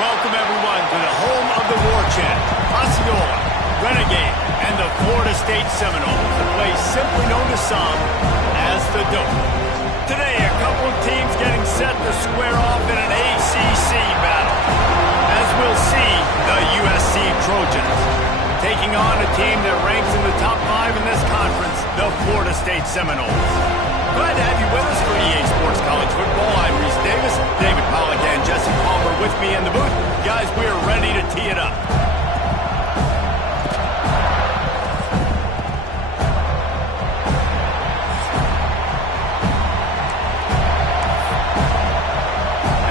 Welcome, everyone, to the home of the War Chant, Osceola, Renegade, and the Florida State Seminoles, a place simply known to some as the Dope. Today, a couple of teams getting set to square off in an ACC battle. As we'll see, the USC Trojans taking on a team that ranks in the top 5 in this conference, the Florida State Seminoles. Glad to have you with us for EA Sports College Football. I'm Reese Davis, David Pollack, and Jesse Palmer with me in the booth. Guys, we are ready to tee it up.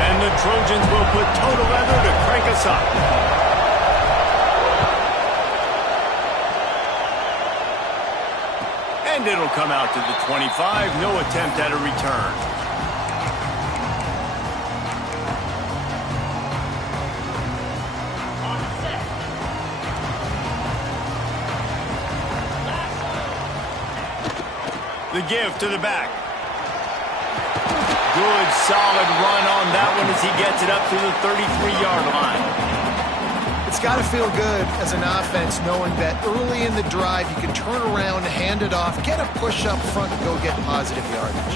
And the Trojans will put total leather to crank us up. And it'll come out to the 25. No attempt at a return. The give to the back. Good, solid run on that one as he gets it up to the 33-yard line. It's got to feel good as an offense knowing that early in the drive you can turn around, hand it off, get a push up front, and go get positive yardage.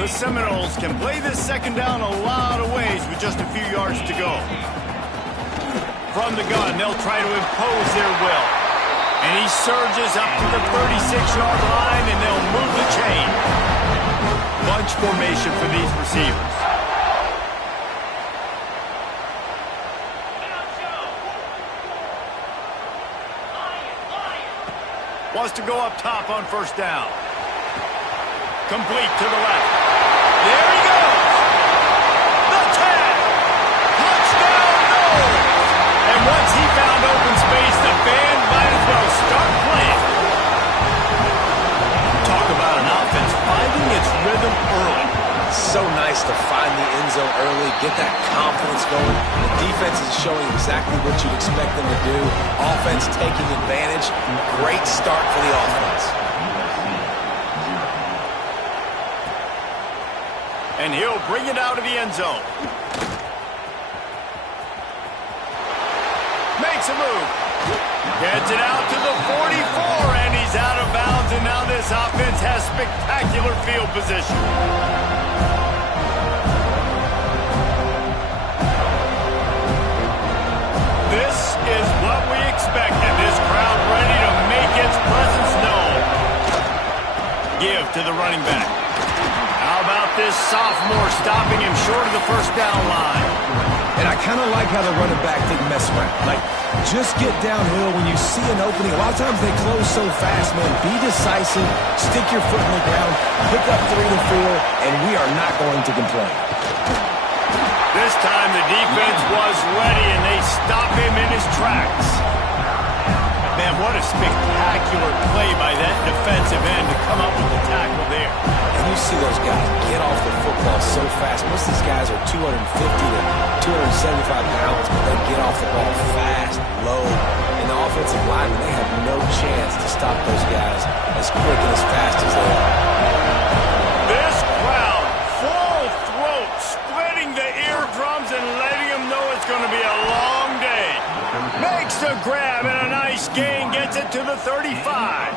The Seminoles can play this second down a lot of ways with just a few yards to go. From the gun, they'll try to impose their will. And he surges up to the 36-yard line, and they'll move the chain. Bunch formation for these receivers. Wants to go up top on first down. Complete to the left. There he goes. The tag. Touchdown, no. And once he found open space, the band might as well start playing. Talk about an offense finding its rhythm early. So nice to find the end zone early, get that confidence going. The defense is showing exactly what you'd expect them to do. Offense taking advantage. Great start for the offense. And he'll bring it out of the end zone. Makes a move. Gets it out to the 44, and he's out of bounds, and now this offense has spectacular field position. This is what we expected. This crowd ready to make its presence known. Give to the running back. How about this sophomore stopping him short of the first down line? And I kind of like how the running back didn't mess around. Like, just get downhill when you see an opening. A lot of times they close so fast, man. Be decisive, stick your foot in the ground, pick up 3 to 4, and we are not going to complain. This time the defense was ready, and they stop him in his tracks. Man, what a spectacular play by that defensive end to come up with the tackle there. And you see those guys get off the football so fast. Most of these guys are 250 to 275 pounds, but they get off the ball fast, low. And the offensive linemen, they have no chance to stop those guys as quick and as fast as they are. This crowd, full throat, splitting the eardrums and letting them know it's going to be a long day. Makes the grab and a nice gain, gets it to the 35.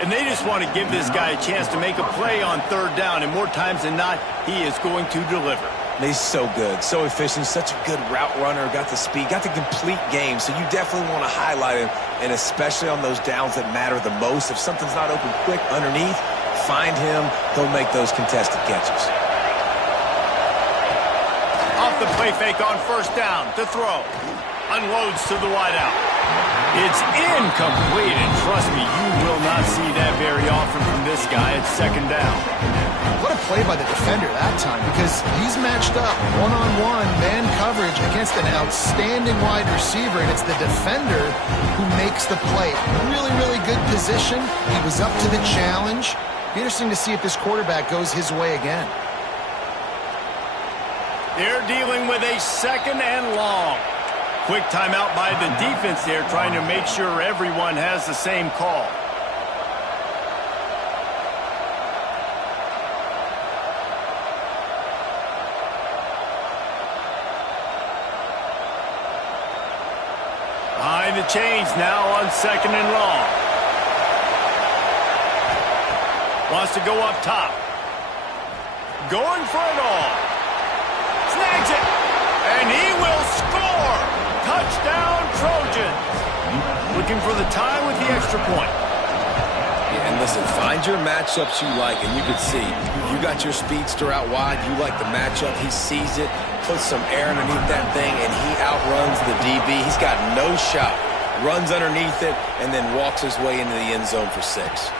And they just want to give this guy a chance to make a play on third down, and more times than not, he is going to deliver. He's so good, so efficient, such a good route runner, got the speed, got the complete game, so you definitely want to highlight him, and especially on those downs that matter the most. If something's not open quick underneath, find him, he'll make those contested catches. Off the play fake on first down to throw. Unloads to the wideout. It's incomplete, and trust me, you will not see that very often from this guy at second down. What a play by the defender that time, because he's matched up one-on-one man coverage against an outstanding wide receiver, and it's the defender who makes the play. Really, really good position. He was up to the challenge. Be interesting to see if this quarterback goes his way again. They're dealing with a second and long. Quick timeout by the defense there, trying to make sure everyone has the same call. the change now on 2nd and long. Wants to go up top. Going for it all. Snags it. And he will score. Touchdown, Trojans. Looking for the tie with the extra point. Yeah, and listen, find your matchups you like, and you can see, you got your speedster out wide, you like the matchup, he sees it, puts some air underneath that thing, and he outruns the DB. He's got no shot. Runs underneath it, and then walks his way into the end zone for 6.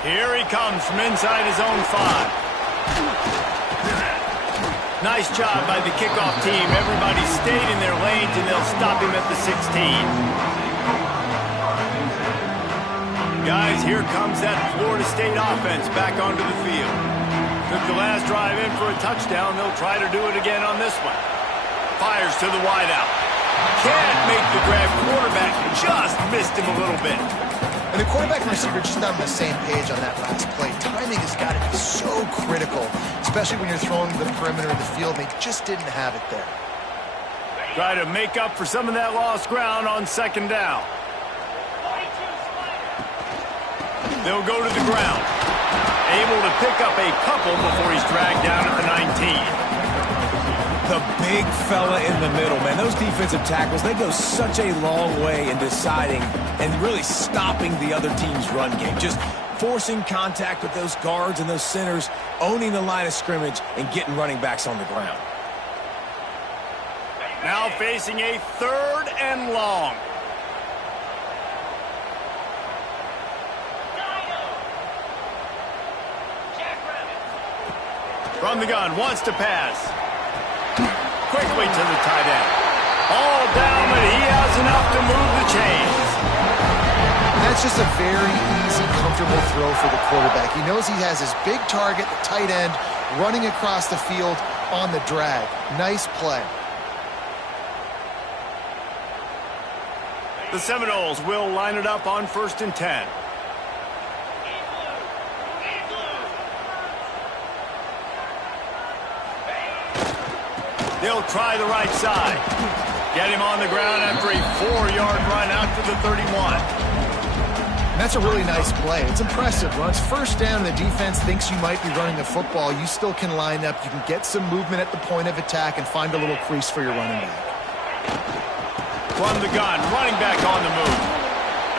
Here he comes from inside his own 5. Nice job by the kickoff team. Everybody stayed in their lanes, and they'll stop him at the 16. Guys, here comes that Florida State offense back onto the field. Took the last drive in for a touchdown. They'll try to do it again on this one. Fires to the wideout. Can't make the grab. Quarterback just missed him a little bit. And the quarterback and receiver just not on the same page on that last play. Timing has got to be so critical, especially when you're throwing the perimeter of the field. They just didn't have it there. Try to make up for some of that lost ground on 2nd down. They'll go to the ground. Able to pick up a couple before he's dragged down at the 19. The big fella in the middle, man. Those defensive tackles, they go such a long way in deciding and really stopping the other team's run game. Just forcing contact with those guards and those centers, owning the line of scrimmage, and getting running backs on the ground. Now facing a 3rd and long. From the gun, wants to pass. Quickly to the tight end. All down, but he has enough to move the chains. And that's just a very easy, comfortable throw for the quarterback. He knows he has his big target, the tight end, running across the field on the drag. Nice play. The Seminoles will line it up on 1st and 10. They'll try the right side. Get him on the ground after a 4-yard run out to the 31. And that's a really nice play. It's impressive. When it's 1st down and the defense thinks you might be running the football, you still can line up. You can get some movement at the point of attack and find a little crease for your running back. From the gun, running back on the move.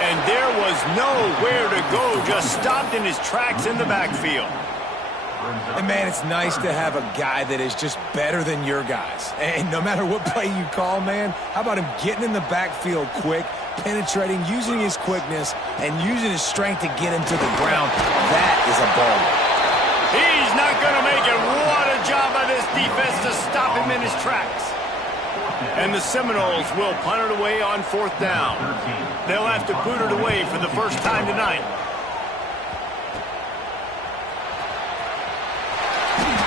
And there was nowhere to go, just stopped in his tracks in the backfield. And, man, it's nice to have a guy that is just better than your guys. And no matter what play you call, man, how about him getting in the backfield quick, penetrating, using his quickness, and using his strength to get him to the ground. That is a baller. He's not going to make it. What a job by this defense to stop him in his tracks. And the Seminoles will punt it away on 4th down. They'll have to boot it away for the first time tonight.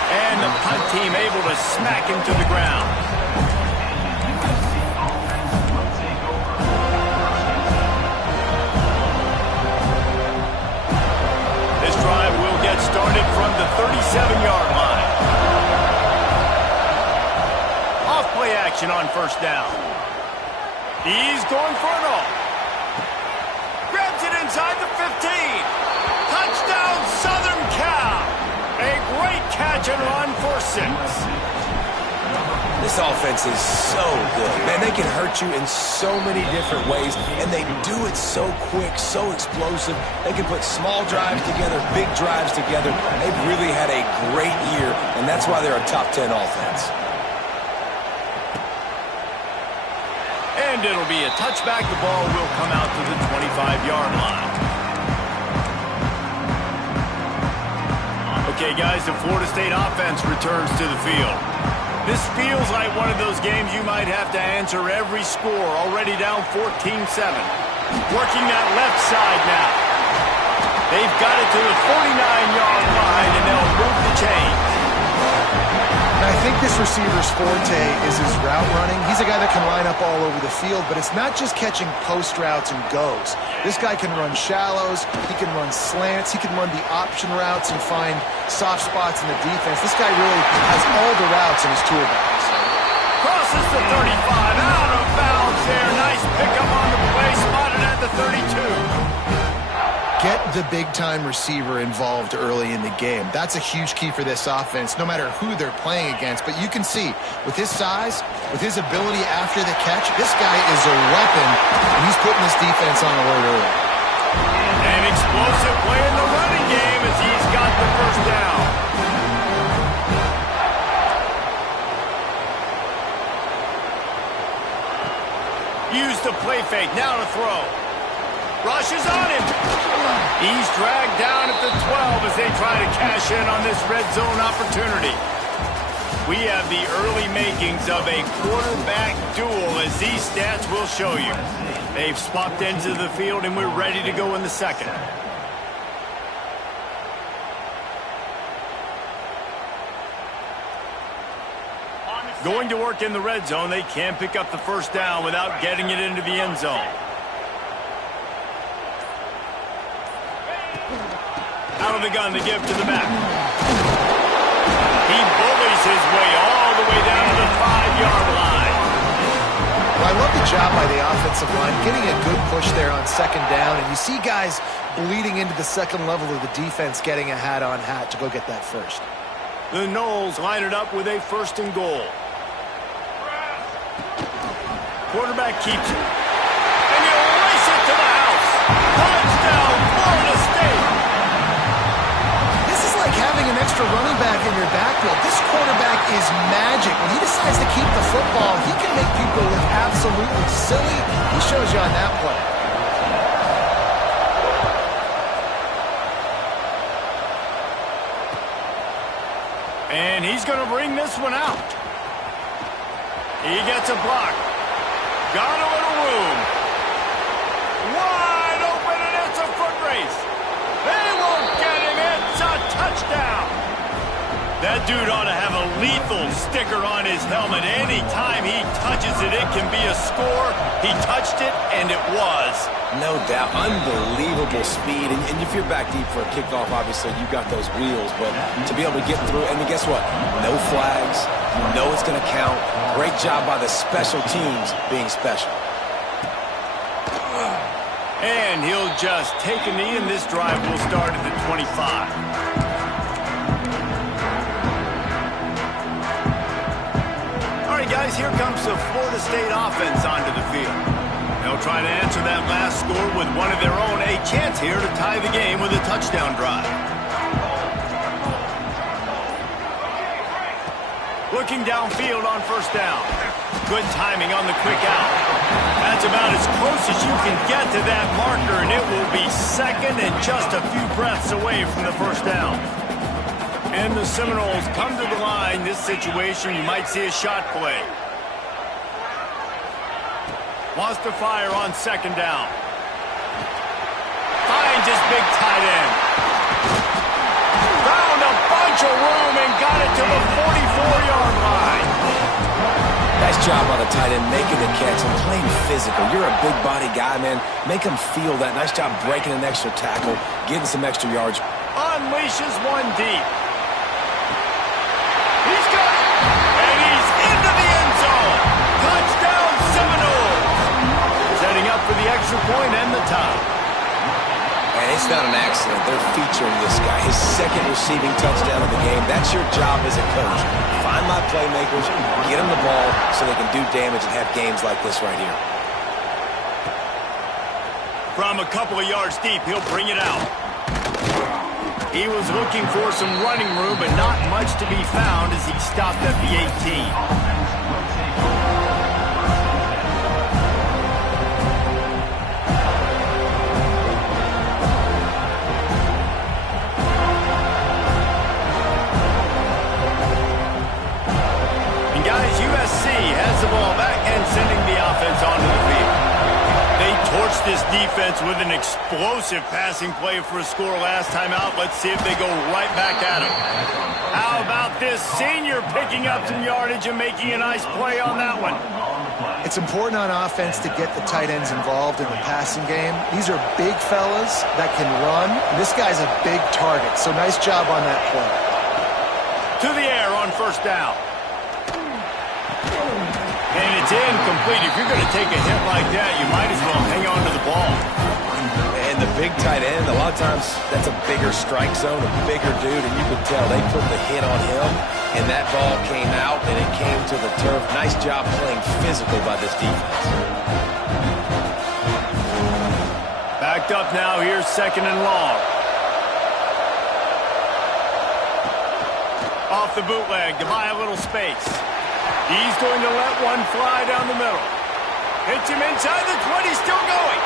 And the punt team able to smack him to the ground. This drive will get started from the 37-yard line. Off play action on 1st down. He's going for it all. Grabs it inside the 15. Touchdown, Southern Cal. A great catch and run for 6. This offense is so good. Man, they can hurt you in so many different ways, and they do it so quick, so explosive. They can put small drives together, big drives together. They've really had a great year, and that's why they're a top 10 offense. And it'll be a touchback. The ball will come out to the 25-yard line. Okay, guys, the Florida State offense returns to the field. This feels like one of those games you might have to answer every score. Already down 14-7. Working that left side now. They've got it to the 49-yard line, and they'll move the chains. And I think this receiver's forte is his route running. He's a guy that can line up all over the field, but it's not just catching post routes and goes. This guy can run shallows, he can run slants, he can run the option routes and find soft spots in the defense. This guy really has all the routes in his toolbox. Crosses the 35, out of bounds there. Nice pickup on the play. the 32. Get the big-time receiver involved early in the game. That's a huge key for this offense, no matter who they're playing against. But you can see, with his size, with his ability after the catch, this guy is a weapon, and he's putting this defense on alert early. An explosive play in the running game as he's got the first down. Use the play fake, now to throw. Rushes on him. He's dragged down at the 12 as they try to cash in on this red zone opportunity. We have the early makings of a quarterback duel, as these stats will show you. They've swapped ends of the field, and we're ready to go in the second. Going to work in the red zone, they can pick up the first down without getting it into the end zone. Out of the gun, the give to the back. He bullies his way all the way down to the 5-yard line. Well, I love the job by the offensive line, getting a good push there on second down, and you see guys bleeding into the second level of the defense getting a hat-on-hat to go get that first. The Knowles line it up with a first and goal. Quarterback keeps it. And he'll race it to the house. Touchdown, Florida State. This is like having an extra running back in your backfield. This quarterback is magic. When he decides to keep the football, he can make people look absolutely silly. He shows you on that play. And he's going to bring this one out. He gets a block. Got a little room. Wide open, and it's a foot race. They won't get him. It's a touchdown. That dude ought to have a lethal sticker on his helmet. Anytime he touches it, it can be a score. He touched it, and it was. No doubt. Unbelievable speed. And if you're back deep for a kickoff, obviously you got those wheels. But to be able to get through, and guess what? No flags. You know it's going to count. Great job by the special teams being special. And he'll just take a knee, and this drive will start at the 25. All right, guys, here comes the Florida State offense onto the field. They'll try to answer that last score with one of their own. A chance here to tie the game with a touchdown drive. Looking downfield on first down. Good timing on the quick out. That's about as close as you can get to that marker, and it will be second and just a few breaths away from the first down. And the Seminoles come to the line. This situation, you might see a shot play. Wants to fire on second down. Finds his big tight end. Found a bunch of room and got it to the 44-yard line. Nice job on the tight end making the catch and playing physical. You're a big body guy, man. Make him feel that. Nice job breaking an extra tackle, getting some extra yards. Unleashes one deep. He's got it. And he's into the end zone. Touchdown Seminoles. Setting up for the extra point and the tie. And it's not an accident. They're featuring this guy. His second receiving touchdown of the game. That's your job as a coach. Find my playmakers, get them the ball so they can do damage and have games like this right here. From a couple of yards deep, he'll bring it out. He was looking for some running room, but not much to be found as he stopped at the 18. Has the ball back and sending the offense onto the field. They torched this defense with an explosive passing play for a score last time out. Let's see if they go right back at him. How about this senior picking up some yardage and making a nice play on that one? It's important on offense to get the tight ends involved in the passing game. These are big fellas that can run. This guy's a big target, so nice job on that play. To the air on first down. And it's incomplete. If you're going to take a hit like that, you might as well hang on to the ball. big tight end, a lot of times that's a bigger strike zone, a bigger dude, and you could tell they put the hit on him, and that ball came out, and it came to the turf. Nice job playing physical by this defense. Backed up now, here's 2nd and long. Off the bootleg to buy a little space. He's going to let one fly down the middle. Hits him inside the 20, still going.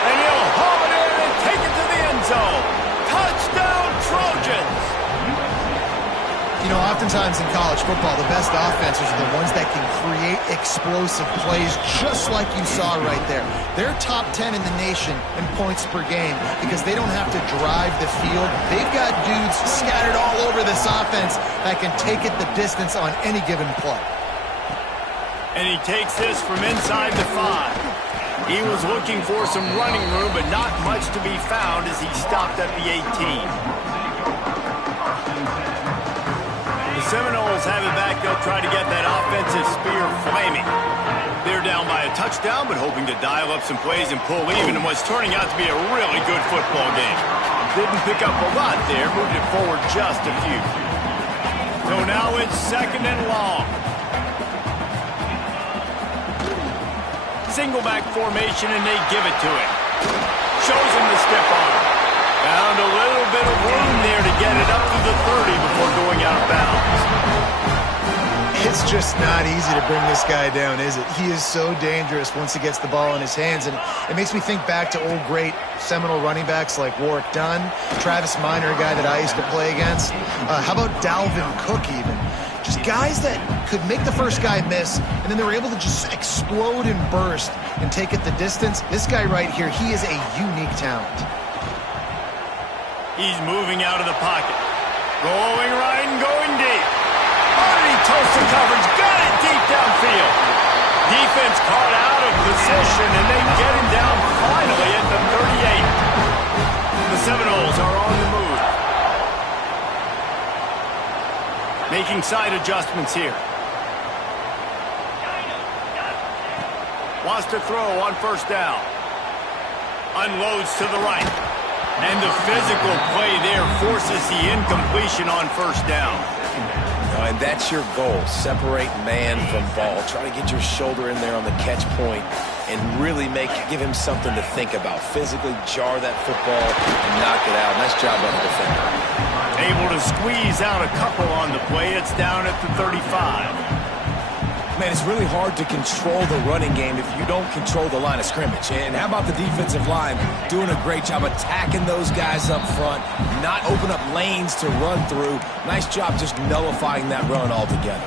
And he'll haul it in and take it to the end zone. Touchdown, Trojans! You know, oftentimes in college football, the best offenses are the ones that can create explosive plays just like you saw right there. They're top 10 in the nation in points per game because they don't have to drive the field. They've got dudes scattered all over this offense that can take it the distance on any given play. And he takes this from inside the 5. He was looking for some running room, but not much to be found as he stopped at the 18. The Seminoles have it back. They'll try to get that offensive spear flaming. They're down by a touchdown, but hoping to dial up some plays and pull even in what's turning out to be a really good football game. Didn't pick up a lot there, moved it forward just a few. So now it's 2nd and long. Single back formation, and they give it to him. Shows him the stiff arm. Found a little bit of room there to get it up to the 30 before going out of bounds. It's just not easy to bring this guy down, is it? He is so dangerous once he gets the ball in his hands, and it makes me think back to old great Seminole running backs like Warwick Dunn, Travis Minor, a guy that I used to play against. How about Dalvin Cook even? Just guys that could make the first guy miss, and then they were able to just explode and burst and take it the distance. This guy right here, he is a unique talent. He's moving out of the pocket. Going right and going deep. Already toasted coverage. Got it deep downfield. Defense caught out of position, and they get him down finally at the 38. The Seminoles are on the move. Making side adjustments here. Wants to throw on 1st down. Unloads to the right. And the physical play there forces the incompletion on 1st down. And that's your goal. Separate man from ball. Try to get your shoulder in there on the catch point and really give him something to think about. Physically jar that football and knock it out. Nice job by the defender. Able to squeeze out a couple on the play. It's down at the 35. Man, it's really hard to control the running game if you don't control the line of scrimmage. And how about the defensive line doing a great job attacking those guys up front, not open up lanes to run through. Nice job just nullifying that run altogether.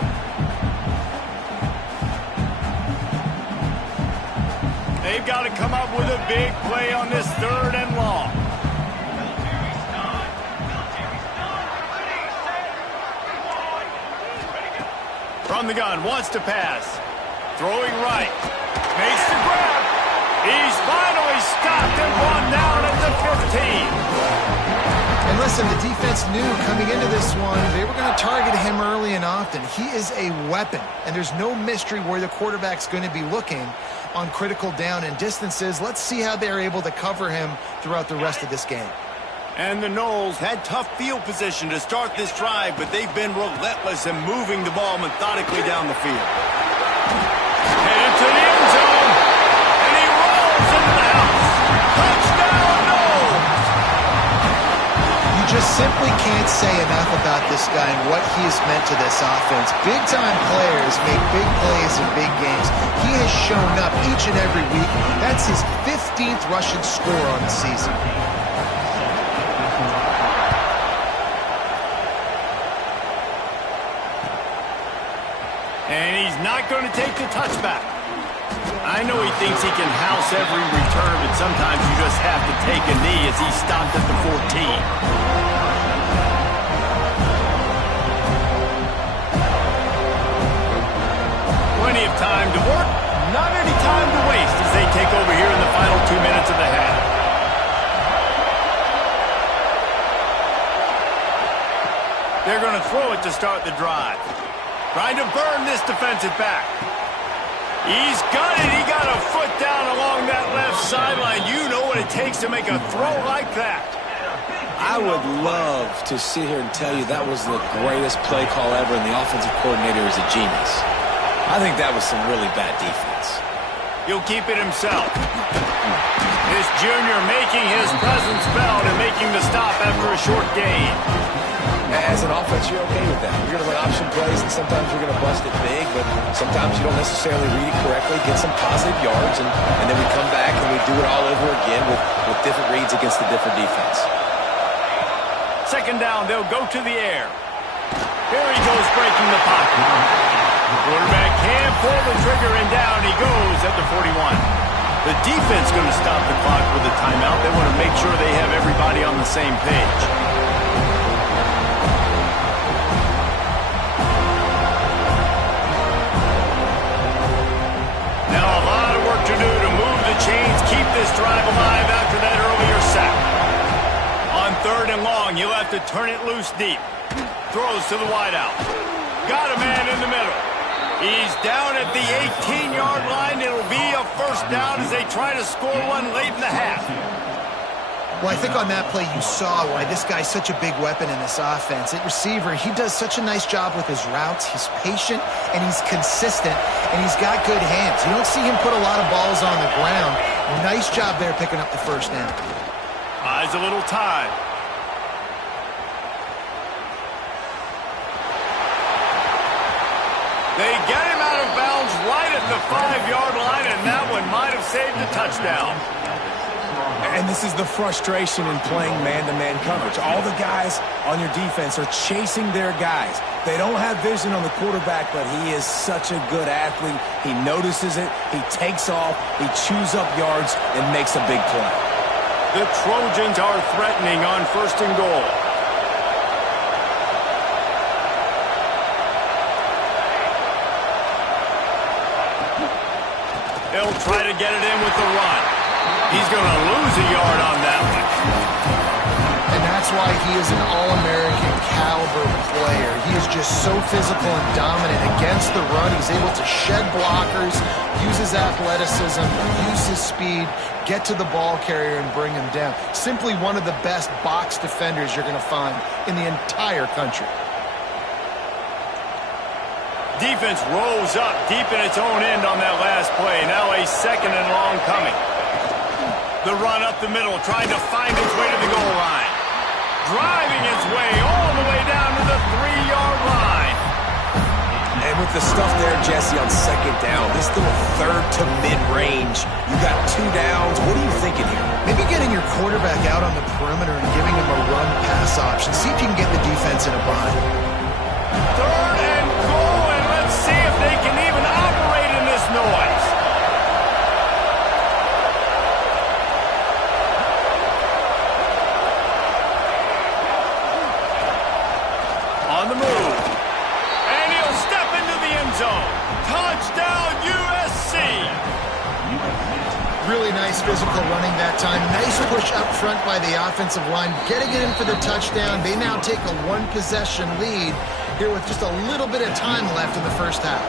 They've got to come up with a big play on this 3rd and long. From the gun, wants to pass. Throwing right. Makes the grab. He's finally stopped and brought down at the 15. And listen, the defense knew coming into this one, they were going to target him early and often. He is a weapon, and there's no mystery where the quarterback's going to be looking on critical down and distances. Let's see how they're able to cover him throughout the rest of this game. And the Noles had tough field position to start this drive, but they've been relentless in moving the ball methodically down the field. Headed to the end zone, and he rolls into the house. Touchdown, Noles! You just simply can't say enough about this guy and what he has meant to this offense. Big-time players make big plays in big games. He has shown up each and every week. That's his 15th rushing score on the season. And he's not going to take the touchback. I know he thinks he can house every return, but sometimes you just have to take a knee as he stopped at the 14. Plenty of time to work, not any time to waste as they take over here in the final 2 minutes of the half. They're going to throw it to start the drive. Trying to burn this defensive back. He's got it. He got a foot down down along that left sideline. You know what it takes to make a throw like that. I would love to sit here and tell you that was the greatest play call ever, and the offensive coordinator is a genius. I think that was some really bad defense. He'll keep it himself. This junior making his presence felt and making the stop after a short gain. As an offense, you're okay with that. You're going to run option plays, and sometimes you're going to bust it big, but sometimes you don't necessarily read it correctly, get some positive yards, and then we come back and we do it all over again with different reads against a different defense. Second down, they'll go to the air. Here he goes breaking the pocket. The quarterback can pull the trigger, and down he goes at the 41. The defense going to stop the clock with a timeout. They want to make sure they have everybody on the same page. Now a lot of work to do to move the chains, keep this drive alive after that earlier sack. On third and long, he'll have to turn it loose deep. Throws to the wideout. Got a man in the middle. He's down at the 18-yard line. It'll be a first down as they try to score one late in the half. Well, I think on that play you saw why this guy's such a big weapon in this offense. At receiver, he does such a nice job with his routes. He's patient, and he's consistent, and he's got good hands. You don't see him put a lot of balls on the ground. Nice job there picking up the first down. Buys a little time. They get him out of bounds right at the 5-yard line, and that one might have saved a touchdown. And this is the frustration in playing man-to-man coverage. All the guys on your defense are chasing their guys. They don't have vision on the quarterback, but he is such a good athlete. He notices it, he takes off, he chews up yards, and makes a big play. The Trojans are threatening on first and goal. They'll try to get it in with the run. He's going to lose a yard on that one. And that's why he is an All-American caliber player. He is just so physical and dominant against the run. He's able to shed blockers, use his athleticism, use his speed, get to the ball carrier and bring him down. Simply one of the best box defenders you're going to find in the entire country. Defense rolls up deep in its own end on that last play. Now a second and long coming. The run up the middle, trying to find its way to the goal line. Driving its way all the way down to the 3-yard line. And with the stuff there, Jesse, on second down, this little third to mid-range, you got 2 downs. What are you thinking here? Maybe getting your quarterback out on the perimeter and giving him a run-pass option. See if you can get the defense in a bind. Third and goal, and let's see if they can even operate in this noise. On the move. And he'll step into the end zone. Touchdown, USC. Really nice physical running that time. Nice push up front by the offensive line. Getting it in for the touchdown. They now take a 1-possession lead here with just a little bit of time left in the first half.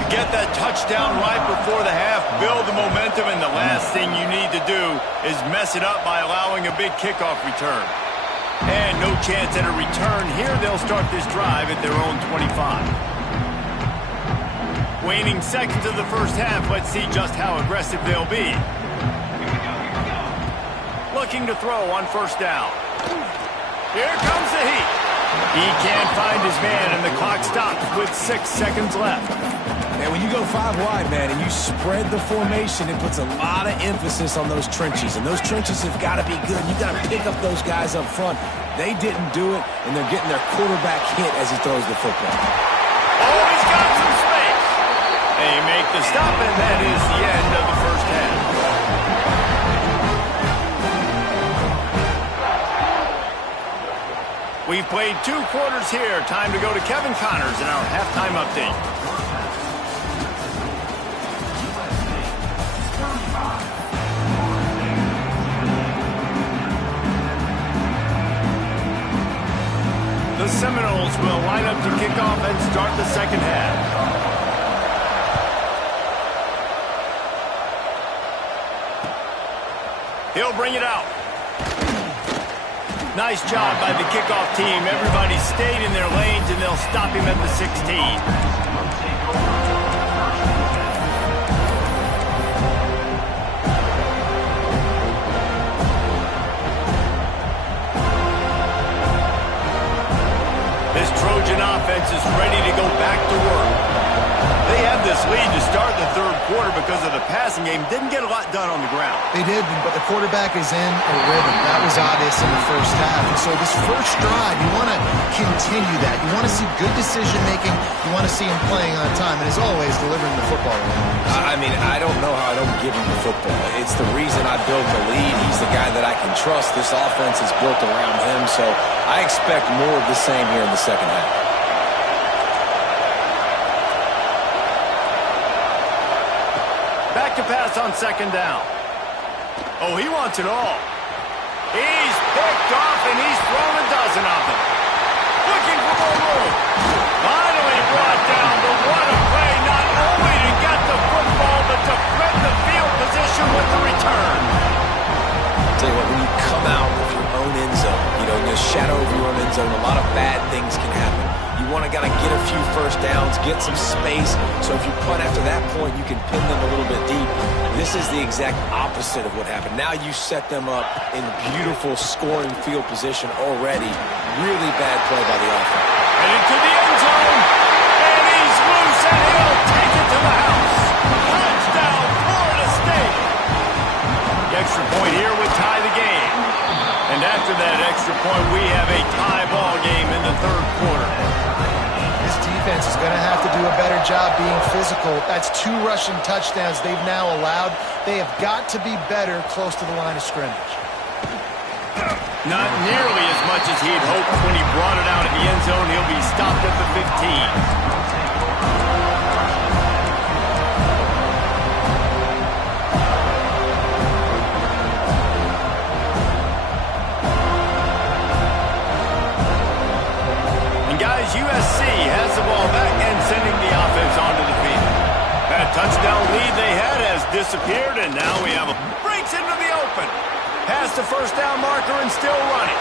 You get that touchdown right before the half, build the momentum, and the last thing you need to do is mess it up by allowing a big kickoff return. And no chance at a return here. They'll start this drive at their own 25. Waning seconds of the first half. Let's see just how aggressive they'll be. Looking to throw on first down. Here comes the heat. He can't find his man, and the clock stops with 6 seconds left. And when you go 5 wide, man, and you spread the formation, it puts a lot of emphasis on those trenches. And those trenches have got to be good. You got to pick up those guys up front. They didn't do it, and they're getting their quarterback hit as he throws the football. Oh, he's got some space. They make the stop, and that is the end of the first half. We've played 2 quarters here. Time to go to Kevin Connors in our halftime update. The Seminoles will line up to kick off and start the second half. He'll bring it out. Nice job by the kickoff team. Everybody stayed in their lanes, and they'll stop him at the 16. This Trojan offense is ready to go back to work. They had this lead to start the third quarter because of the passing game. Didn't get a lot done on the ground. They did, but the quarterback is in a rhythm. That was obvious in the first half. And so this first drive, you want to continue that. You want to see good decision-making. You want to see him playing on time. And as always, delivering the football. I mean, I don't know how I don't give him the football. It's the reason I built the lead. He's the guy that I can trust. This offense is built around him. So I expect more of the same here in the second half. Back to pass on second down. Oh, he wants it all. He's picked off, and he's thrown a dozen of them. Looking for more room. Finally brought down, but what a play, not only to get the football, but to flip the field position with the return. I'll tell you what, when you come out of your own end zone, in the shadow of your own end zone, a lot of bad things can happen. You want to get a few first downs, get some space, so if you punt after that point, you can pin them a little bit deep. This is the exact opposite of what happened. Now you set them up in beautiful scoring field position already. Really bad play by the offense. And into the end zone, and he's loose, and he'll take it to the house. Touchdown, Florida State. The extra point here would tie the game. And after that extra point, we have a tie ball game in the third quarter. This defense is going to have to do a better job being physical. That's 2 rushing touchdowns they've now allowed. They have got to be better close to the line of scrimmage. Not nearly as much as he'd hoped when he brought it out in the end zone. He'll be stopped at the 15. USC has the ball back and sending the offense onto the field. That touchdown lead they had has disappeared, and now we have a breaks into the open. Past the first down marker and still running.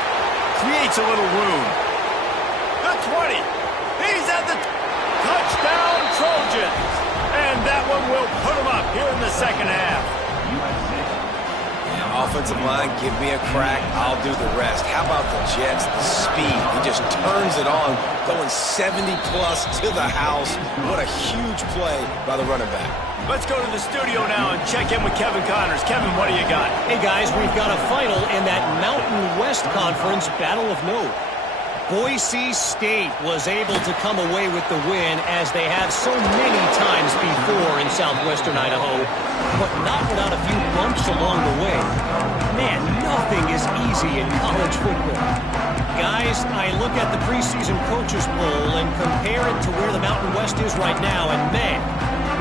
Creates a little room. The 20. He's at the touchdown Trojans. And that one will put him up here in the second half. Offensive line, give me a crack, I'll do the rest. How about the Jets, the speed? He just turns it on, going 70-plus to the house. What a huge play by the running back. Let's go to the studio now and check in with Kevin Connors. Kevin, what do you got? Hey, guys, we've got a final in that Mountain West Conference Battle of Note. Boise State was able to come away with the win, as they have so many times before in southwestern Idaho, but not without a few bumps along the way. Man, nothing is easy in college football. Guys, I look at the preseason coaches poll and compare it to where the Mountain West is right now, and man,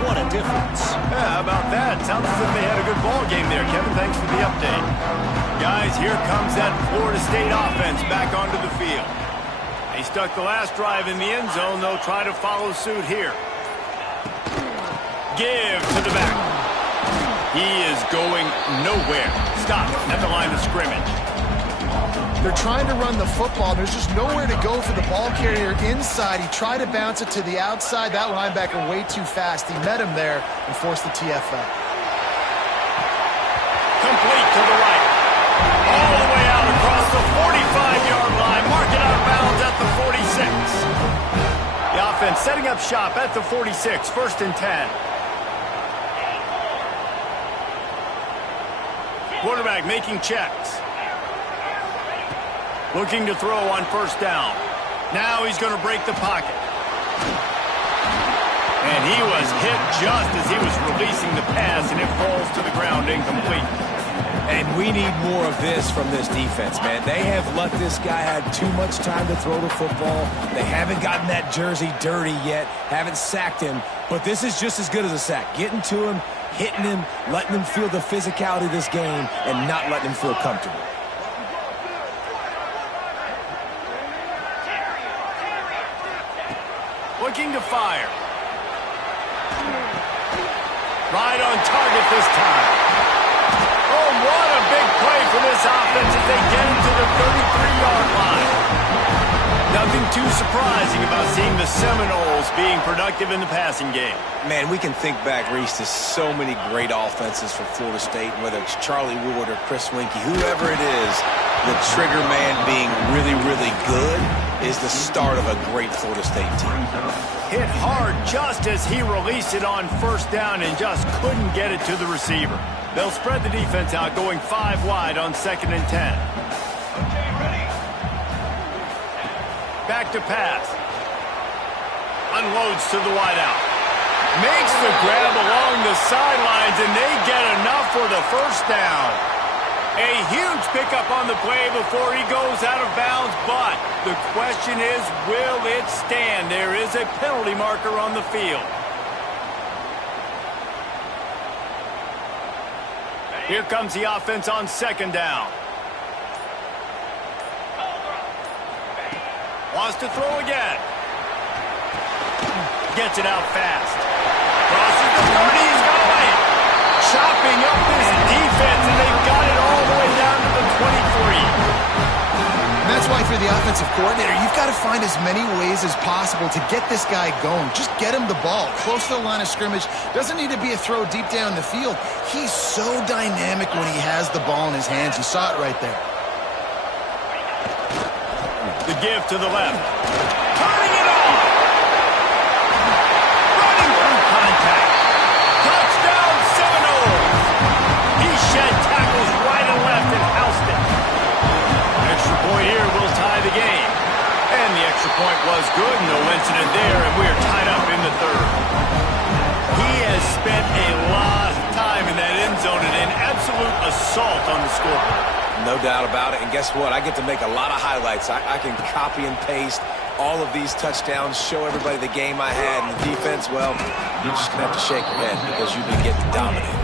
what a difference. Yeah, how about that? Sounds as if they had a good ball game there. Kevin, thanks for the update. Guys, here comes that Florida State offense back onto the field. They stuck the last drive in the end zone. They'll try to follow suit here. Give to the back. He is going nowhere. Stop at the line of scrimmage. They're trying to run the football. There's just nowhere to go for the ball carrier inside. He tried to bounce it to the outside. That linebacker way too fast. He met him there and forced the TFL. Complete to the right. All the way out across the 45-yard line. Mark it out of bounds at the 46. The offense setting up shop at the 46. 1st and 10. Quarterback making checks. Looking to throw on 1st down. Now he's going to break the pocket. And he was hit just as he was releasing the pass, and it falls to the ground incomplete. And we need more of this from this defense, man. They have let this guy have too much time to throw the football. They haven't gotten that jersey dirty yet, haven't sacked him. But this is just as good as a sack. Getting to him, hitting him, letting him feel the physicality of this game, and not letting him feel comfortable. Looking to fire. Right on target this time. Oh, what a big for this offense as they get into the 33-yard line. Nothing too surprising about seeing the Seminoles being productive in the passing game. Man, we can think back, Reese, to so many great offenses for Florida State, whether it's Charlie Ward or Chris Winkie, whoever it is, the trigger man being really, really good is the start of a great Florida State team. Hit hard just as he released it on first down and just couldn't get it to the receiver. They'll spread the defense out, going 5 wide on 2nd and 10. Back to pass. Unloads to the wideout. Makes the grab along the sidelines, and they get enough for the first down. A huge pickup on the play before he goes out of bounds, but the question is, will it stand? There is a penalty marker on the field. Here comes the offense on 2nd down. Wants to throw again. Gets it out fast. Crosses the 30, he's going. Chopping up this defense, and they've got it all the way down to the 23. And that's why if you're the offensive coordinator, you've got to find as many ways as possible to get this guy going. Just get him the ball close to the line of scrimmage. Doesn't need to be a throw deep down the field. He's so dynamic when he has the ball in his hands. You saw it right there. The give to the left. Turning it on. Running through contact. Touchdown Seminoles. He shed tackles right and left and housed it. Extra point here will tie the game. And the extra point was good. No incident there, and we are tied up in the 3rd. He has spent a lot of time in that end zone and an absolute assault on the scoreboard. No doubt about it. And guess what? I get to make a lot of highlights. I can copy and paste all of these touchdowns, show everybody the game I had. And the defense, well, you're just going to have to shake your head because you've been getting dominated.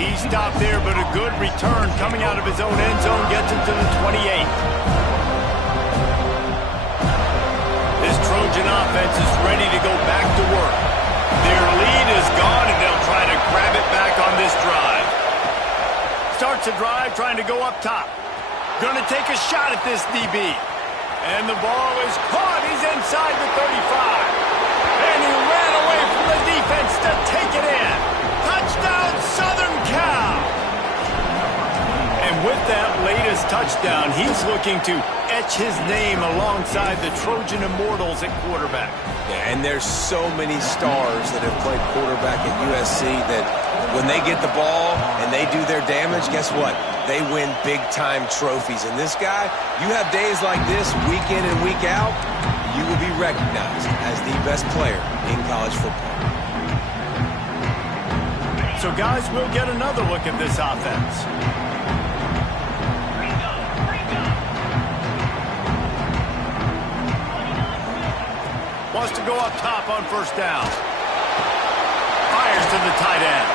He stopped there, but a good return coming out of his own end zone gets him to the 28. This Trojan offense is ready to go back to work. Their lead is gone, and they'll try to grab it back on this drive. Starts a drive trying to go up top. Going to take a shot at this DB. And the ball is caught. He's inside the 35. And he ran away from the defense to take it in. Touchdown, Southern Cal. And with that latest touchdown, he's looking to etch his name alongside the Trojan Immortals at quarterback. Yeah, and there's so many stars that have played quarterback at USC that when they get the ball and they do their damage, guess what? They win big-time trophies. And this guy, you have days like this, week in and week out, you will be recognized as the best player in college football. So, guys, we'll get another look at this offense. Wants to go up top on first down. Fires to the tight end.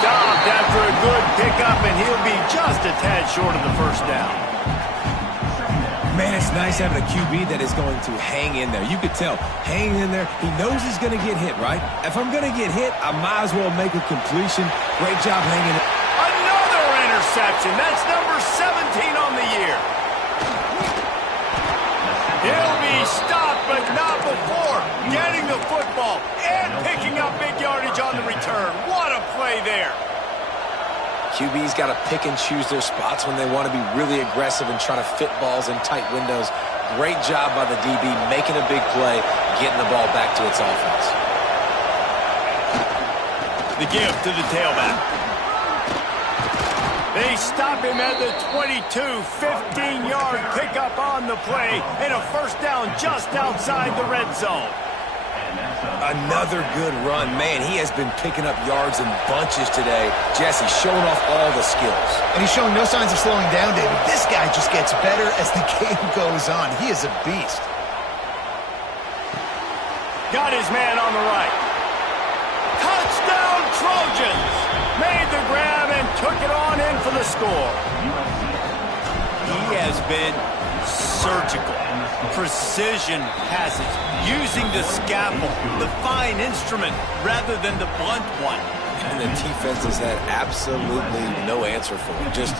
Stopped after a good pickup, and he'll be just a tad short of the first down. Man, it's nice having a QB that is going to hang in there. You could tell, hanging in there, he knows he's going to get hit, right? If I'm going to get hit, I might as well make a completion. Great job hanging in. Another interception. That's number 17 on the year. He'll be stopped, but not before getting the football and picking up big yardage on the return. What a play there. QB's got to pick and choose their spots when they want to be really aggressive and try to fit balls in tight windows. Great job by the DB making a big play, getting the ball back to its offense. The give to the tailback. They stop him at the 22, 15-yard pickup on the play, and a first down just outside the red zone. Another good run. Man, he has been picking up yards in bunches today. Jesse showing off all the skills. And he's showing no signs of slowing down, David. This guy just gets better as the game goes on. He is a beast. Got his man on the right. Touchdown Trojans! Made the grab and took it on in for the score. He has been surgical. Precision passes, using the scalpel, the fine instrument rather than the blunt one. And the defense has had absolutely no answer for him. Just,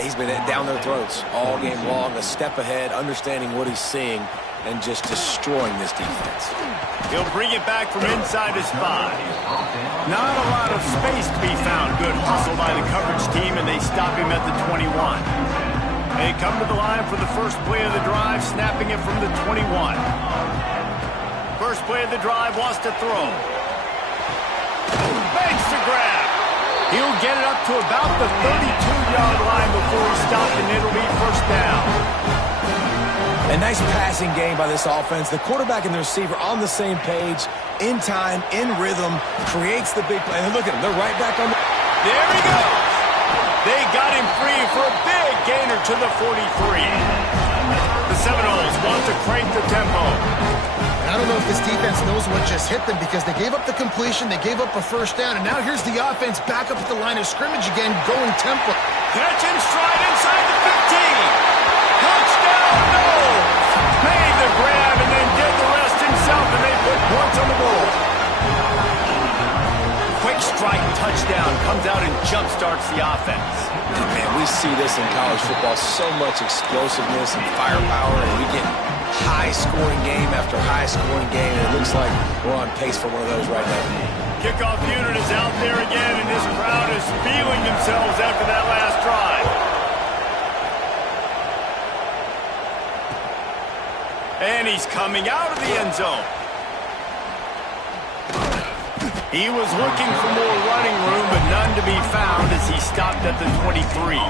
he's been down their throats all game long, a step ahead, understanding what he's seeing, and just destroying this defense. He'll bring it back from inside his 5. Not a lot of space to be found. Good hustle by the coverage team, and they stop him at the 21. They come to the line for the first play of the drive, snapping it from the 21. First play of the drive, wants to throw. Banks to grab. He'll get it up to about the 32-yard line before he's stopped, and it'll be first down. A nice passing game by this offense. The quarterback and the receiver on the same page, in time, in rhythm, creates the big play. And look at them. They're right back on the... There he goes. They got him free for a big gainer to the 43. The Seminoles want to crank the tempo. I don't know if this defense knows what just hit them because they gave up the completion, they gave up a first down, and now here's the offense back up at the line of scrimmage again, going tempo. Catch and stride inside the 15. Touchdown, no! Made the grab and then did the rest himself, and they put points on the board. Quick strike touchdown comes out and jumpstarts the offense. Man, we see this in college football, so much explosiveness and firepower, and we get high-scoring game after high-scoring game, and it looks like we're on pace for one of those right now. Kickoff unit is out there again, and this crowd is feeling themselves after that last drive. And he's coming out of the end zone. He was looking for more running room, but none to be found as he stopped at the 23.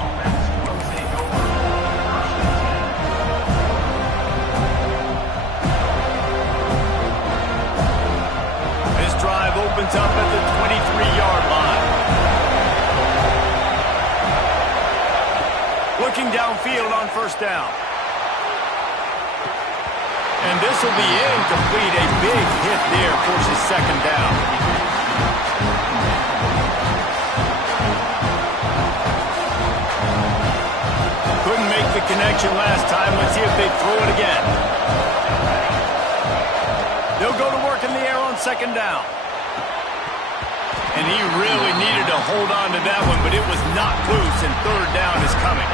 This drive opens up at the 23-yard line. Looking downfield on first down. And this will be incomplete. A big hit there forces second down. Couldn't make the connection last time. Let's see if they throw it again. They'll go to work in the air on second down. And he really needed to hold on to that one, but it was knocked loose, and third down is coming.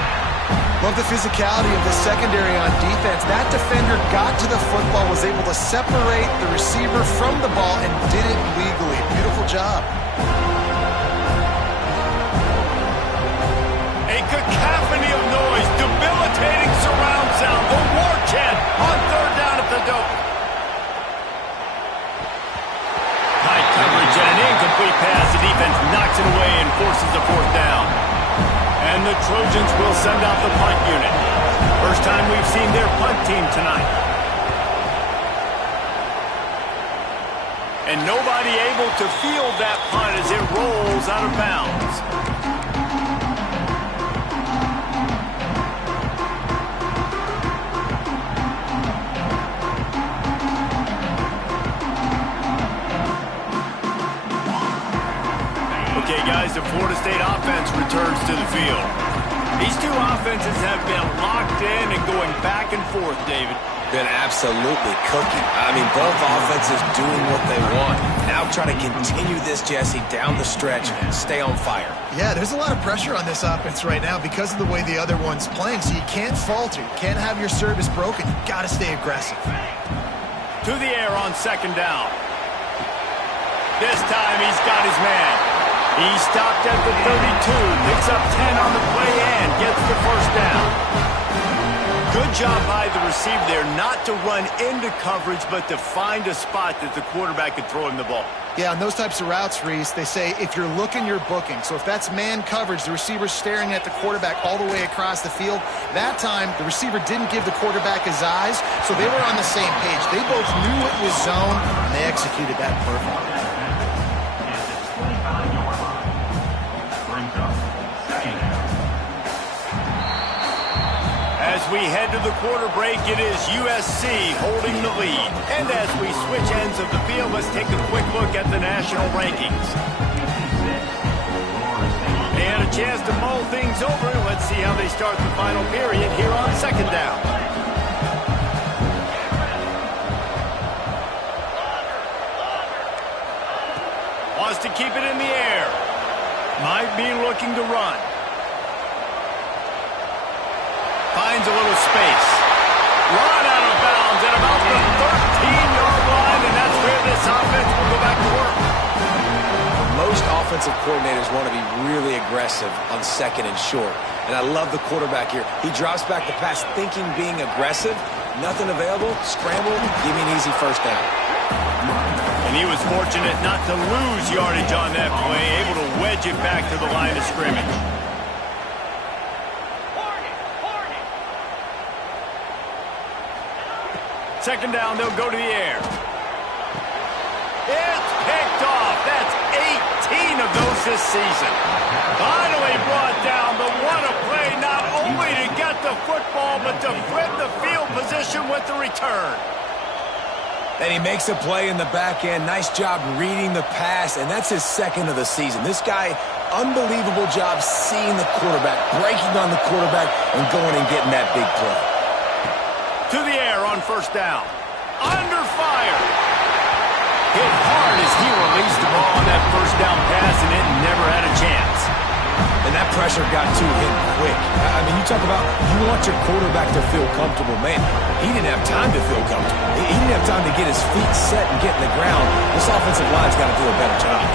Love the physicality of the secondary on defense. That defender got to the football, was able to separate the receiver from the ball, and did it legally. Beautiful job. A cacophony of noise, debilitating surround sound. The war chant on third down at the dope. High coverage and an incomplete pass. The defense knocks it away and forces a fourth down. And the Trojans will send out the punt unit. First time we've seen their punt team tonight. And nobody able to field that punt as it rolls out of bounds. Okay, guys, the Florida State offense returns to the field. These two offenses have been locked in and going back and forth, David. Been absolutely cooking. I mean, both offenses doing what they want. Now trying to continue this, Jesse, down the stretch, stay on fire. Yeah, there's a lot of pressure on this offense right now because of the way the other one's playing, so you can't falter. You can't have your service broken. You've got to stay aggressive. To the air on second down. This time he's got his man. He stopped at the 32, picks up 10 on the play and gets the first down. Good job by the receiver there not to run into coverage, but to find a spot that the quarterback could throw him the ball. Yeah, on those types of routes, Reese, they say if you're looking, you're booking. So if that's man coverage, the receiver's staring at the quarterback all the way across the field. That time, the receiver didn't give the quarterback his eyes, so they were on the same page. They both knew it was zone, and they executed that perfectly. As we head to the quarter break, it is USC holding the lead. And as we switch ends of the field, let's take a quick look at the national rankings. They had a chance to mull things over. Let's see how they start the final period here on second down. Wants to keep it in the air. want to be really aggressive on second and short. And I love the quarterback here. He drops back the pass thinking being aggressive. Nothing available. Scramble. Give me an easy first down. And he was fortunate not to lose yardage on that play, able to wedge it back to the line of scrimmage. Second down, they'll go to the air. It's picked off. That's 18 of those this season. Finally brought down, but what a play, not only to get the football, but to flip the field position with the return. And he makes a play in the back end. Nice job reading the pass, and that's his second of the season. This guy, unbelievable job seeing the quarterback, breaking on the quarterback, and going and getting that big play. To the air on first down. Under fire. Hit hard as he released the ball on that first down pass, and it never had a chance. And that pressure got to him quick. I mean, you talk about you want your quarterback to feel comfortable. Man, he didn't have time to feel comfortable. He didn't have time to get his feet set and get in the ground. This offensive line's got to do a better job.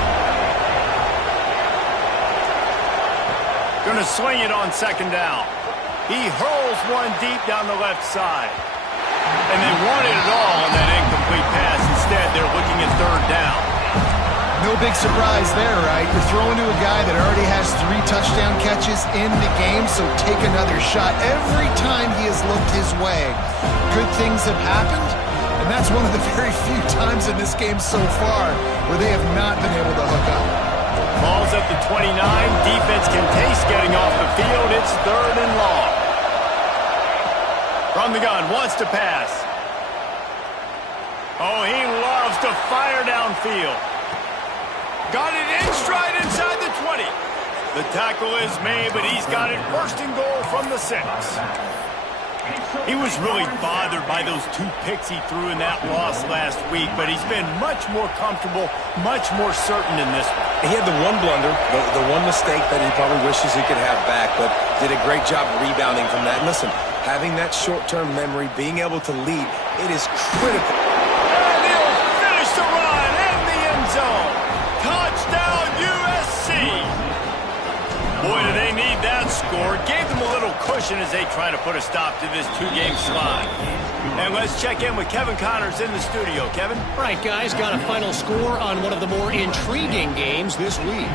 Going to swing it on second down. He hurls one deep down the left side. And they wanted it all on that incomplete pass. Instead, they're looking at third down. No big surprise there, right? You're throwing to a guy that already has 3 touchdown catches in the game, so take another shot. Every time he has looked his way, good things have happened, and that's one of the very few times in this game so far where they have not been able to hook up. Ball's up to 29. Defense can taste getting off the field. It's third and long. From the gun, wants to pass. Oh, he loves to fire downfield. Got it in stride inside the 20. The tackle is made, but he's got it first and goal from the 6. He was really bothered by those 2 picks he threw in that loss last week, but he's been much more comfortable, much more certain in this one. He had the one blunder, the one mistake that he probably wishes he could have back, but did a great job rebounding from that. And listen, having that short-term memory, being able to lead, it is critical. And he'll finish the run in the end zone. Touchdown, USC. Boy, do they need that score. Gave them a little cushion as they try to put a stop to this 2-game slide. And let's check in with Kevin Connors in the studio. Kevin? All right, guys, got a final score on one of the more intriguing games this week.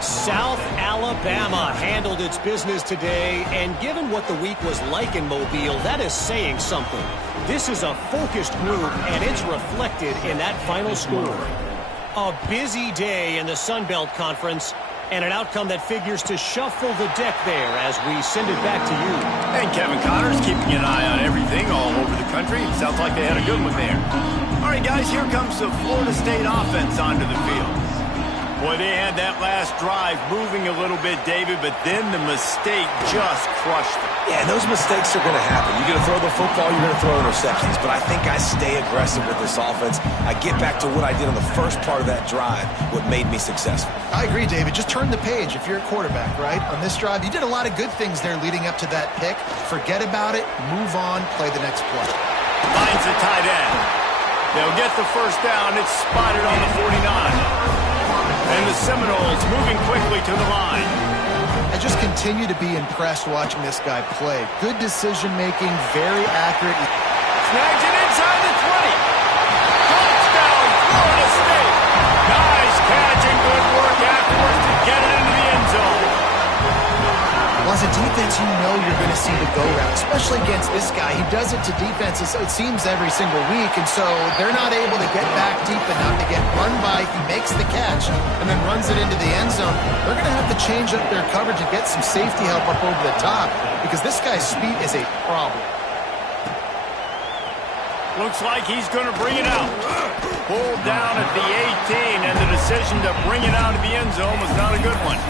South Alabama handled its business today, and given what the week was like in Mobile, that is saying something. This is a focused group, and it's reflected in that final score. A busy day in the Sun Belt Conference, and an outcome that figures to shuffle the deck there as we send it back to you. And Kevin Connors keeping an eye on everything all over the country. It sounds like they had a good one there. All right, guys, here comes the Florida State offense onto the field. Boy, they had that last drive moving a little bit, David, but then the mistake just crushed them. Yeah, those mistakes are going to happen. You're going to throw the football, you're going to throw interceptions, but I think I stay aggressive with this offense. I get back to what I did on the first part of that drive, what made me successful. I agree, David. Just turn the page if you're a quarterback, right? On this drive, you did a lot of good things there leading up to that pick. Forget about it, move on, play the next play. Finds the tight end. They'll get the first down. It's spotted on the 49. And the Seminoles moving quickly to the line. I just continue to be impressed watching this guy play. Good decision-making, very accurate. Snags it inside the 20. Touchdown, Florida State. Nice catch and good work afterwards to get it into the end zone. Well, as a defense, you know you're going to see the go route, especially against this guy. He does it to defenses, it seems, every single week, and so they're not able to get back deep enough to get run by. He makes the catch and then runs it into the end zone. They're going to have to change up their coverage and get some safety help up over the top because this guy's speed is a problem. Looks like he's going to bring it out. Pulled down at the 18, and the decision to bring it out of the end zone was not a good one.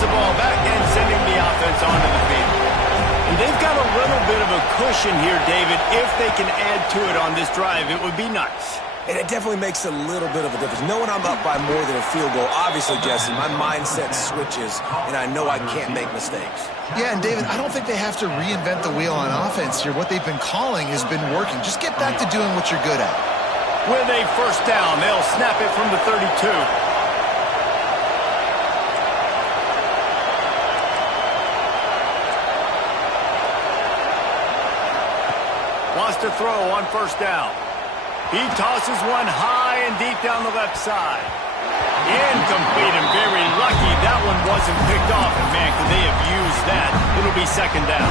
The ball back and sending the offense onto the field. And they've got a little bit of a cushion here, David. If they can add to it on this drive, it would be nice. And it definitely makes a little bit of a difference. Knowing I'm up by more than a field goal, obviously, Jesse, my mindset switches, and I know I can't make mistakes. Yeah, and David, I don't think they have to reinvent the wheel on offense here. What they've been calling has been working. Just get back to doing what you're good at. With a first down, they'll snap it from the 32. Wants to throw on first down. He tosses one high and deep down the left side. Incomplete, and very lucky that one wasn't picked off. And man, could they have used that? It'll be second down.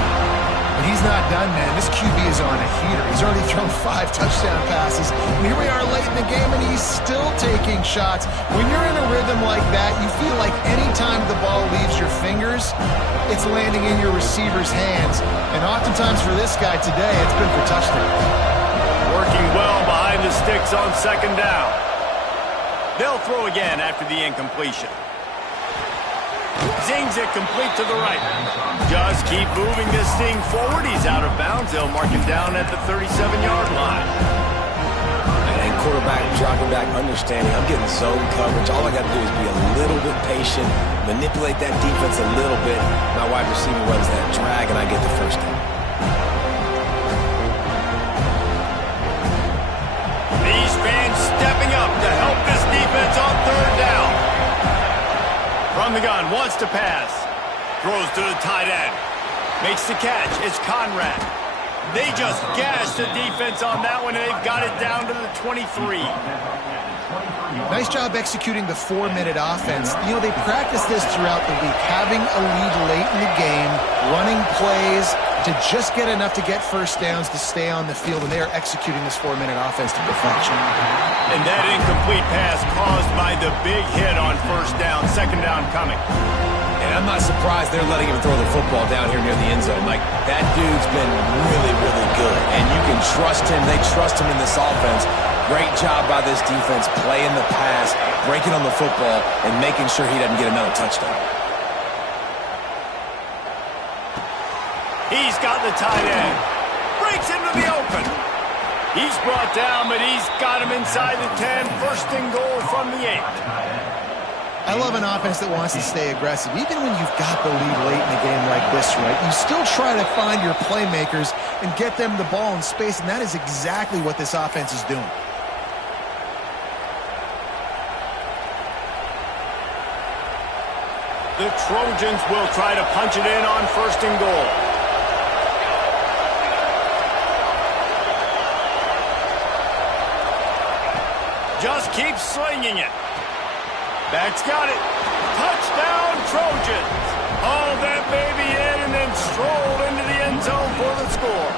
But he's not done, man. This QB is on a heater. He's already thrown 5 touchdown passes. And here we are late in the game, and he's still taking shots. When you're in a rhythm like that, you feel like any time the ball leaves your fingers, it's landing in your receiver's hands. And oftentimes for this guy today, it's been for touchdowns. Working well behind the sticks on second down. They'll throw again after the incompletion. Zings it complete to the right. Just keep moving this thing forward. He's out of bounds. They'll mark him down at the 37-yard line. And quarterback dropping back, understanding I'm getting zone coverage. All I got to do is be a little bit patient, manipulate that defense a little bit. My wide receiver runs that drag, and I get the first down. These fans stepping up to help this defense on third down. From the gun, wants to pass. Throws to the tight end. Makes the catch. It's Conrad. They just gashed the defense on that one, and they've got it down to the 23. Nice job executing the 4-minute offense. You know, they practice this throughout the week, having a lead late in the game, running plays to just get enough to get first downs to stay on the field, and they are executing this 4-minute offense to perfection. And that incomplete pass caused by the big hit on first down, second down coming. And I'm not surprised they're letting him throw the football down here near the end zone. Like, that dude's been really, really good. And you can trust him. They trust him in this offense. Great job by this defense playing the pass, breaking on the football, and making sure he doesn't get another touchdown. He's got the tight end. Breaks into the open. He's brought down, but he's got him inside the 10. First and goal from the 8. I love an offense that wants to stay aggressive. Even when you've got the lead late in a game like this, right, you still try to find your playmakers and get them the ball in space, and that is exactly what this offense is doing. The Trojans will try to punch it in on first and goal. Just keep slinging it. Back's got it. Touchdown, Trojans. Haul that baby in and then stroll into the end zone for the score.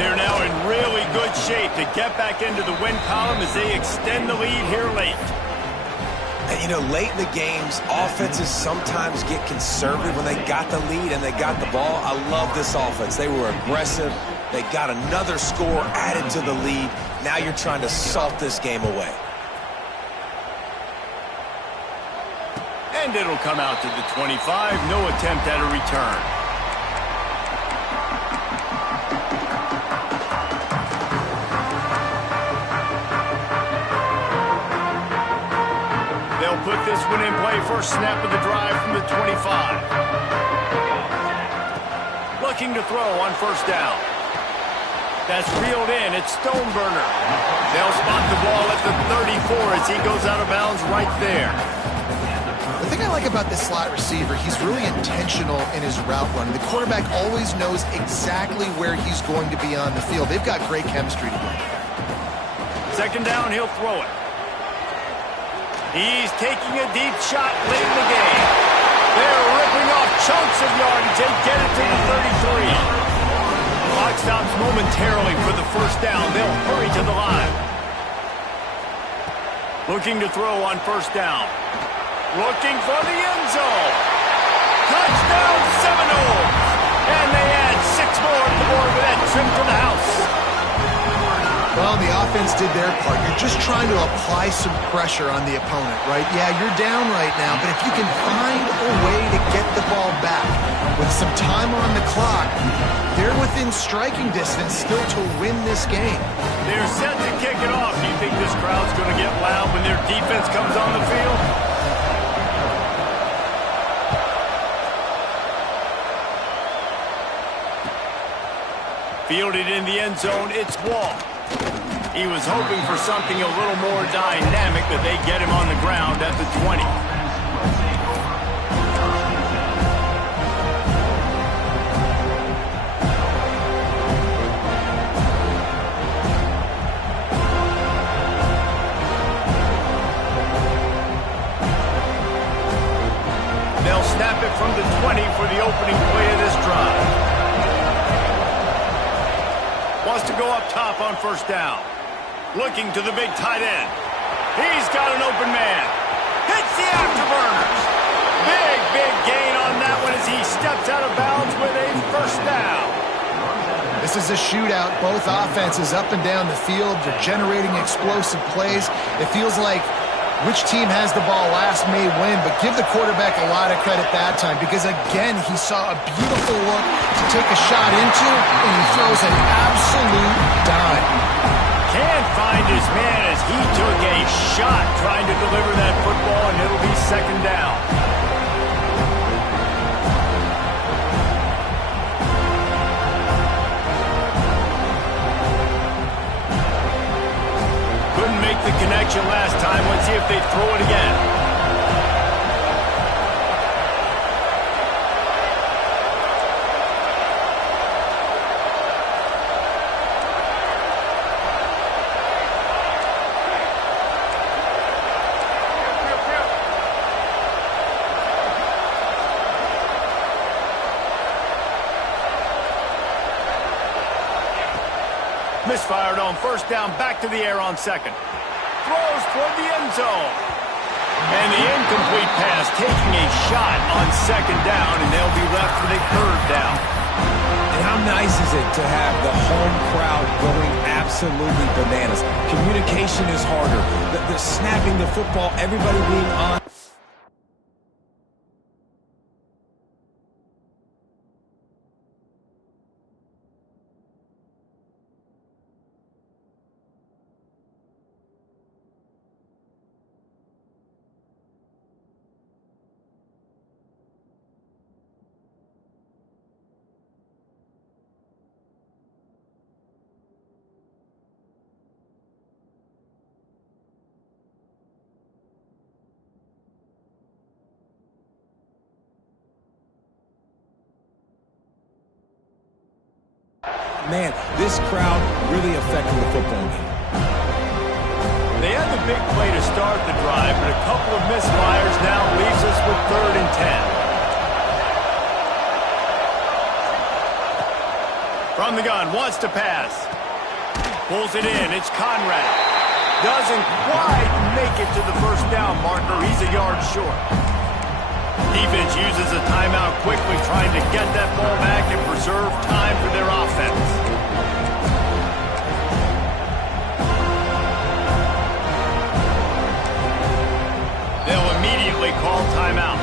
They're now in really good shape to get back into the win column as they extend the lead here late. And, you know, late in the games, offenses sometimes get conservative when they got the lead and they got the ball. I love this offense. They were aggressive. They got another score added to the lead. Now you're trying to salt this game away. And it'll come out to the 25. No attempt at a return. They'll put this one in play. First snap of the drive from the 25. Looking to throw on first down. That's reeled in. It's Stoneburner. They'll spot the ball at the 34 as he goes out of bounds right there. The thing I like about this slot receiver, he's really intentional in his route running. The quarterback always knows exactly where he's going to be on the field. They've got great chemistry together. Second down, he'll throw it. He's taking a deep shot late in the game. They're ripping off chunks of yardage. They get it to the 33. Clock stops momentarily for the first down. They'll hurry to the line. Looking to throw on first down. Looking for the end zone. Touchdown Seminoles. And they add 6 more to the board with that trip to the house. Well, the offense did their part. You're just trying to apply some pressure on the opponent, right? Yeah, you're down right now, but if you can find a way to get the ball back with some time on the clock, they're within striking distance still to win this game. They're set to kick it off. Do you think this crowd's going to get loud when their defense comes on the field? Fielded in the end zone, it's Wall. He was hoping for something a little more dynamic, but they get him on the ground at the 20. They'll snap it from the 20 for the opening play of this drive. Wants to go up top on first down. Looking to the big tight end. He's got an open man. Hits the afterburners. Big gain on that one as he steps out of bounds with a first down. This is a shootout. Both offenses up and down the field. They're generating explosive plays. It feels like which team has the ball last may win, but give the quarterback a lot of credit that time because, again, he saw a beautiful look to take a shot into, and he throws an absolute dime. Can't find his man as he took a shot trying to deliver that football, and it'll be second down. Couldn't make the connection last time. Let's see if they throw it again. Misfired on first down, back to the air on second. Throws toward the end zone. And the incomplete pass taking a shot on second down, and they'll be left with a third down. And how nice is it to have the home crowd going absolutely bananas? Communication is harder. The snapping the football, everybody being on. Man, this crowd really affected the football game. They had the big play to start the drive, but a couple of misfires now leaves us with 3rd and 10. From the gun, wants to pass. Pulls it in, it's Conrad. Doesn't quite make it to the first down marker. He's a yard short. Defense uses a timeout quickly, trying to get that ball back and preserve time for their offense. They'll immediately call timeout.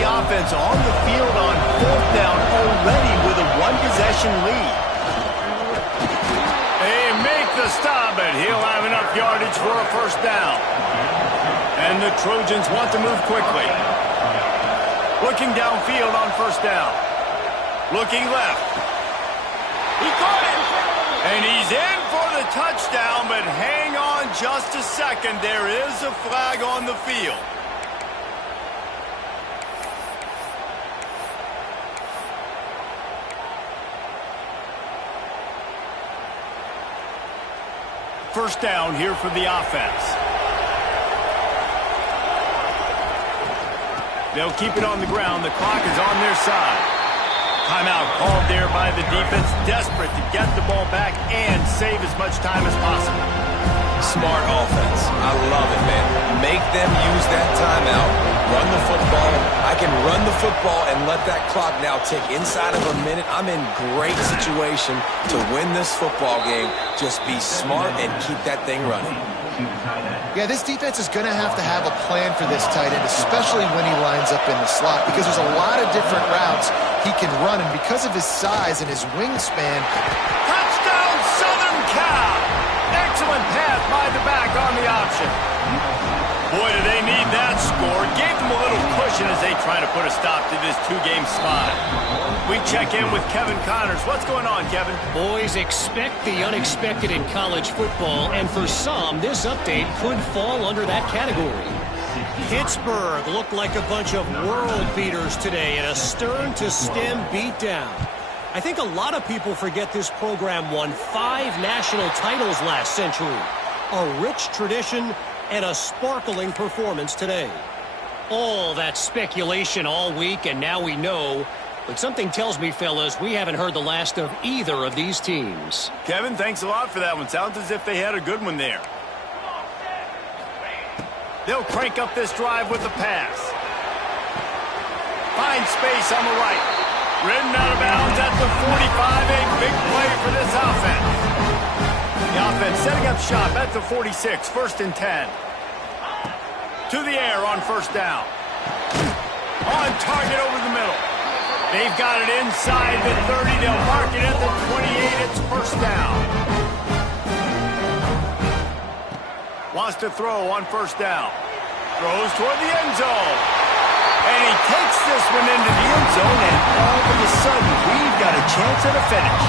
Offense on the field on 4th down already with a 1-possession lead. They make the stop, and he'll have enough yardage for a first down. And the Trojans want to move quickly. Looking downfield on first down. Looking left. He caught it. And he's in for the touchdown, but hang on just a second. There is a flag on the field. First down here for the offense. They'll keep it on the ground. The clock is on their side. Timeout called there by the defense, desperate to get the ball back and save as much time as possible. Smart offense. I love it, man. Make them use that timeout. Run the football. I can run the football and let that clock now tick inside of a minute. I'm in great situation to win this football game. Just be smart and keep that thing running. Yeah, this defense is going to have a plan for this tight end, especially when he lines up in the slot, because there's a lot of different routes he can run, and because of his size and his wingspan. Touchdown, Southern Cal! Excellent pass by the back on the option. Boy, do they need that score. Gave them a little cushion as they try to put a stop to this two-game slide. We check in with Kevin Connors. What's going on, Kevin? Boys, expect the unexpected in college football, and for some, this update could fall under that category. Pittsburgh looked like a bunch of world beaters today in a stern-to-stem beatdown. I think a lot of people forget this program won 5 national titles last century. A rich tradition and a sparkling performance today. All that speculation all week, and now we know. But something tells me, fellas, we haven't heard the last of either of these teams. Kevin, thanks a lot for that one. Sounds as if they had a good one there. They'll crank up this drive with the pass. Find space on the right. Ridden out of bounds at the 45. A big play for this offense. The offense setting up shop at the 46. First and 10. To the air on first down. On target over the middle. They've got it inside the 30. They'll mark it at the 28. It's first down. Wants to throw on first down. Throws toward the end zone. And he takes this one into the end zone, and all of a sudden, we've got a chance at a finish.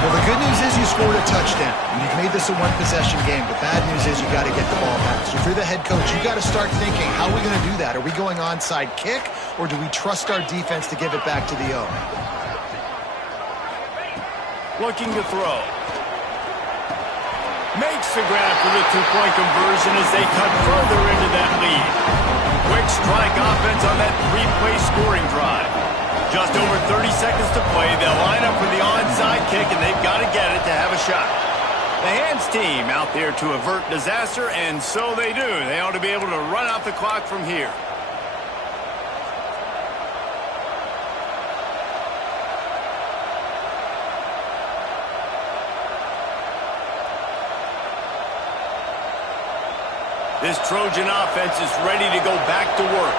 Well, the good news is you scored a touchdown. You've made this a one-possession game. The bad news is you got to get the ball back. So if you're the head coach, you got to start thinking, how are we going to do that? Are we going onside kick, or do we trust our defense to give it back to the O? Looking to throw. Makes the grab for the two-point conversion as they cut further into that lead. Quick strike offense on that 3-play scoring drive. Just over 30 seconds to play. They'll line up for the onside kick, and they've got to get it to have a shot. The hands team out there to avert disaster, and so they do. They ought to be able to run out the clock from here. This Trojan offense is ready to go back to work.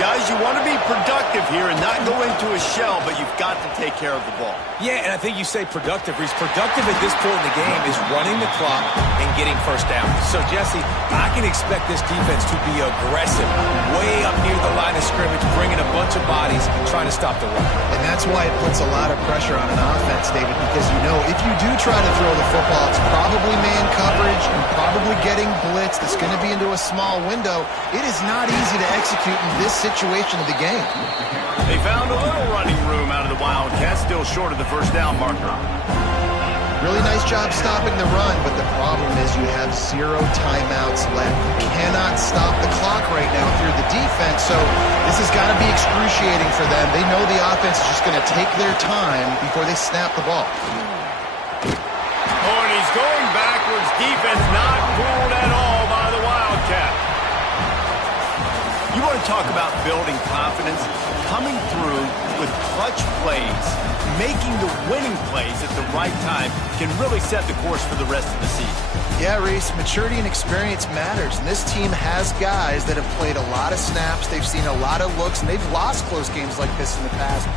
Guys, you want to be productive here and not go into a shell, but you've got to take care of the ball. Yeah, and I think you say productive. He's productive at this point in the game is running the clock and getting first down. So, Jesse, I can expect this defense to be aggressive, way up near the line of scrimmage, bringing a bunch of bodies, trying to stop the run. And that's why it puts a lot of pressure on an offense, David, because you know if you do try to throw the football, it's probably man coverage and probably getting blitzed. It's going to be into a small window. It is not easy to execute in this situation of the game. They found a little running room out of the Wildcats, still short of the first down marker. Really nice job stopping the run, but the problem is you have 0 timeouts left. You cannot stop the clock right now if you're the defense, so this has got to be excruciating for them. They know the offense is just going to take their time before they snap the ball. Oh, and he's going backwards. Defense not fooled at all by the Wildcat. You want to talk about building confidence? Coming through with clutch plays, making the winning plays at the right time can really set the course for the rest of the season. Yeah, Reese, maturity and experience matters, and this team has guys that have played a lot of snaps, they've seen a lot of looks, and they've lost close games like this in the past.